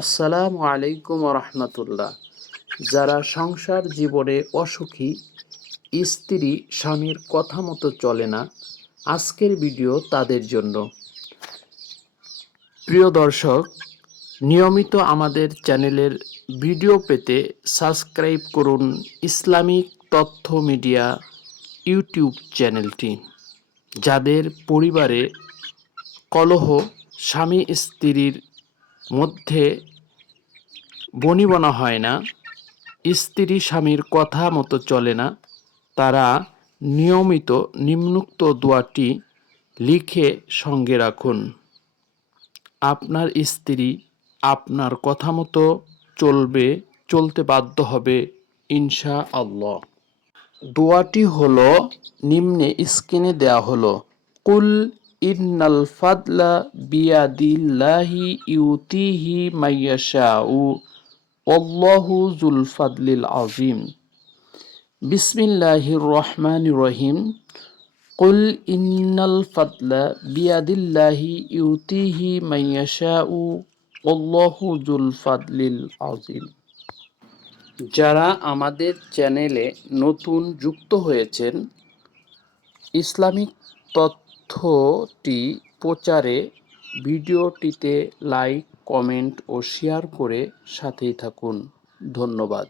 আসসালামু আলাইকুম রহমতুল্লাহ যারা সংসার জীবনে অসুখী, স্ত্রী, স্বামীর কথা মতো চলে না, আজকের ভিডিও তাদের জন্য। প্রিয় দর্শক, নিয়মিত আমাদের চ্যানেলের ভিডিও পেতে সাবস্ক্রাইব করুন ইসলামিক তথ্য মিডিয়া ইউটিউব চ্যানেলটি, যাদের পরিবারে কলহ স্বামী স্ত্রীর মধ্যে বনিবনা হয় না, স্ত্রী স্বামীর কথা মতো চলে না, তারা নিয়মিত নিম্নুক্ত দোয়াটি লিখে সঙ্গে রাখুন। আপনার স্ত্রী আপনার কথা মতো চলবে, চলতে বাধ্য হবে ইনশা আল্লাহ দোয়াটি হলো, নিম্নে স্ক্রিনে দেয়া হলো, কুল ইন্নাল ফাদলা বিয়াদিল্লাহি ইউতিহি মাইয়াশাউ অল্লাহু জুল ফাদলিল আজিম বিসমিল্লাহির রহমানির রহিম قل إن الفضل بيد الله يؤتيه من يشاء والله ذو الفضل العظيم যারা আমাদের চ্যানেলে নতুন যুক্ত হয়েছেন ইসলামিক তথ্যটি প্রচারে ভিডিওটিতে লাইক কমেন্ট ও শেয়ার করে সাথেই থাকুন। ধন্যবাদ।